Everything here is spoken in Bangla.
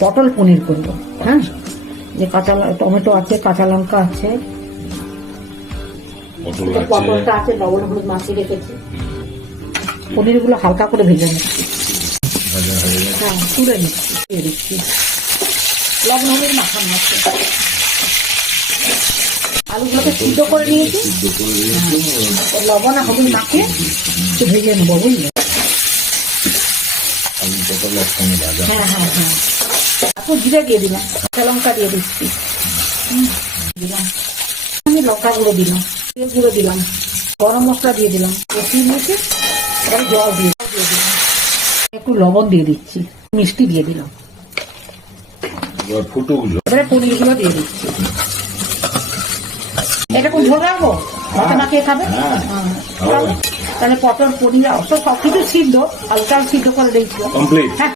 পটল পনির করবো। হ্যাঁ, যে কাঁচা টমেটো আছে, কাঁচা লঙ্কা আছে, পটলটা আছে, লবণ হলুদ মাখিয়ে রেখেছি। পনির গুলো হালকা করে ভেজে নিচ্ছি। হ্যাঁ, তুলে নিচ্ছি। লবণ হলুদ মাখানো আছে। আলুগুলোকে সিদ্ধ করে নিয়েছি। লবণ আর হলুদ মাখিয়ে একটু ভেজে নেবো, বুঝলে? হ্যাঁ হ্যাঁ হ্যাঁ। এখন জিরে দিয়ে দিলাম, কাঁচা লঙ্কা দিয়ে দিচ্ছি। দিলাম আমি লঙ্কা গুঁড়ো দিলাম, তেল গুঁড়ো দিলাম, গরম মশলা দিয়ে দিলাম, কষিয়ে নিয়েছি। এবারে জল দিয়ে দিলাম, একটু লবণ দিয়ে দিচ্ছি, মিষ্টি দিয়ে দিলাম। এবারে পনিরগুলো দিয়ে দিচ্ছি। এরকম ঝোল রাখবো, ভাতে মাখিয়ে খাবে। তাহলে পটল পনির সবকিছু সিদ্ধ, হালকা সিদ্ধ করে দিয়েছিল। হ্যাঁ।